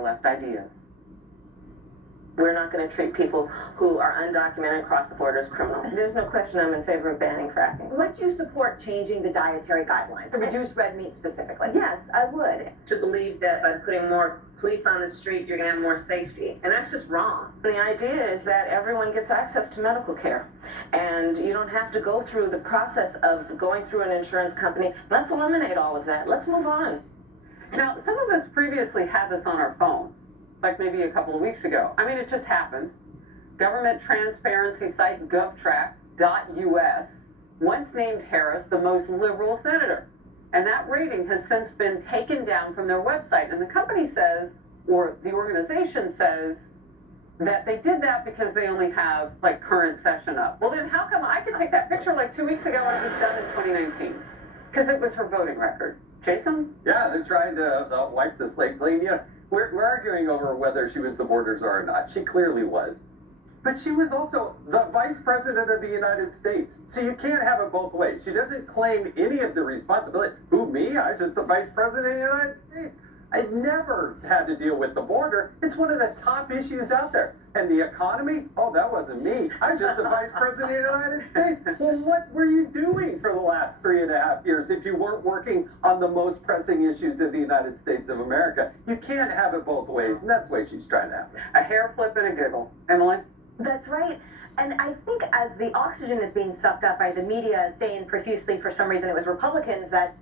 left ideas. We're not going to treat people who are undocumented across the border as criminals. There's no question I'm in favor of banning fracking. Would you support changing the dietary guidelines to reduce red meat specifically? Yes, I would. To believe that by putting more police on the street, you're going to have more safety. And that's just wrong. The idea is that everyone gets access to medical care. And you don't have to go through the process of going through an insurance company. Let's eliminate all of that. Let's move on. Now, some of us previously had this on our phones, like maybe a couple of weeks ago. I mean, it just happened. Government transparency site govtrack.us once named Harris the most liberal senator. And that rating has since been taken down from their website. And the company says, or the organization says, that they did that because they only have like current session up. Well, then how come I could take that picture like 2 weeks ago and it was done in 2019? Because it was her voting record. Jason? Yeah, they're trying to wipe the slate clean. Yeah, we're arguing over whether she was the border czar or not. She clearly was. But she was also the vice president of the United States. So you can't have it both ways. She doesn't claim any of the responsibility. Who, me? I was just the vice president of the United States. I never had to deal with the border. It's one of the top issues out there. And the economy? Oh, that wasn't me. I was just the vice president of the United States. Well, what were you doing for the last 3.5 years if you weren't working on the most pressing issues of the United States of America? You can't have it both ways, and that's the way she's trying to have it. A hair flip and a giggle. Emily? That's right. And I think as the oxygen is being sucked up by the media saying profusely for some reason it was Republicans that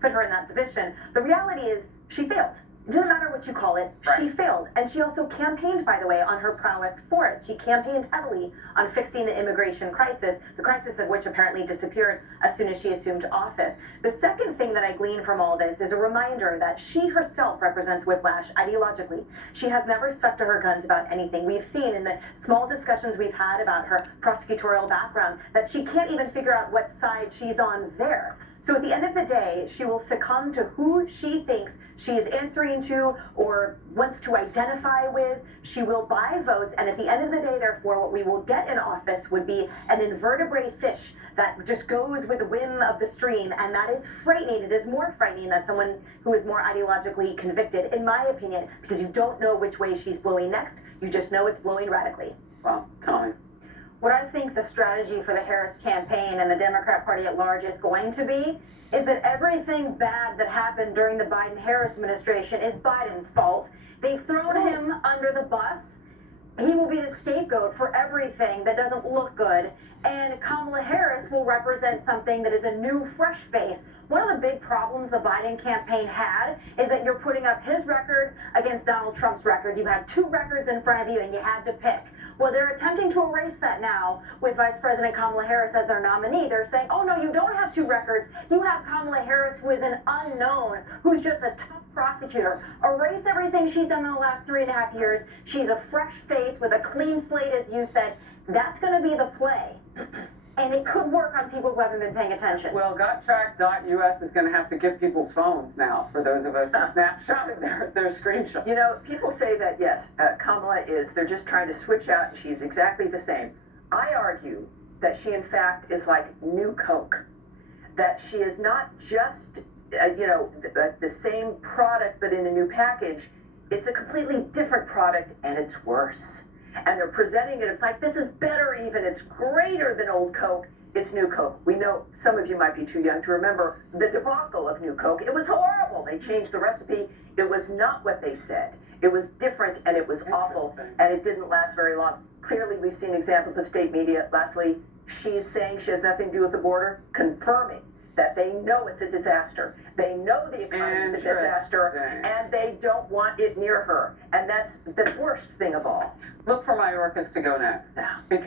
put her in that position, the reality is she failed. It doesn't matter what you call it, right. She failed. And she also campaigned, by the way, on her prowess for it. She campaigned heavily on fixing the immigration crisis, the crisis of which apparently disappeared as soon as she assumed office. The second thing that I glean from all this is a reminder that she herself represents whiplash ideologically. She has never stuck to her guns about anything. We've seen in the small discussions we've had about her prosecutorial background that she can't even figure out what side she's on there. So at the end of the day, she will succumb to who she thinks she is answering to or wants to identify with. She will buy votes, and at the end of the day, therefore, what we will get in office would be an invertebrate fish that just goes with the whim of the stream, and that is frightening. It is more frightening than someone who is more ideologically convicted, in my opinion, because you don't know which way she's blowing next. You just know it's blowing radically. Well, Tommy. What I think the strategy for the Harris campaign and the Democrat Party at large is going to be is that everything bad that happened during the Biden-Harris administration is Biden's fault. They've thrown him under the bus. He will be the scapegoat for everything that doesn't look good. And Kamala Harris will represent something that is a new, fresh face. One of the big problems the Biden campaign had is that you're putting up his record against Donald Trump's record. You had two records in front of you and you had to pick. Well, they're attempting to erase that now with Vice President Kamala Harris as their nominee. They're saying, oh, no, you don't have two records. You have Kamala Harris, who is an unknown, who's just a tough prosecutor. Erase everything she's done in the last 3.5 years. She's a fresh face with a clean slate, as you said. That's going to be the play. And it could work on people who haven't been paying attention. Well, govtrack.us is going to have to give people's phones now for those of us who snapshotted their screenshot. You know, people say that, yes, Kamala they're just trying to switch out, and she's exactly the same. I argue that she, in fact, is like new Coke. That she is not just, the same product, but in a new package. It's a completely different product, and it's worse. And they're presenting it, it's like, this is better even, it's greater than old Coke. It's new Coke. We know some of you might be too young to remember the debacle of new Coke. It was horrible. They changed the recipe. It was not what they said. It was different, and it was awful, and it didn't last very long. Clearly, we've seen examples of state media. Lastly, she's saying she has nothing to do with the border, confirming that they know it's a disaster. They know the economy is a disaster, and they don't want it near her. And that's the worst thing of all. Look for Mayorkas to go next. Yeah. Because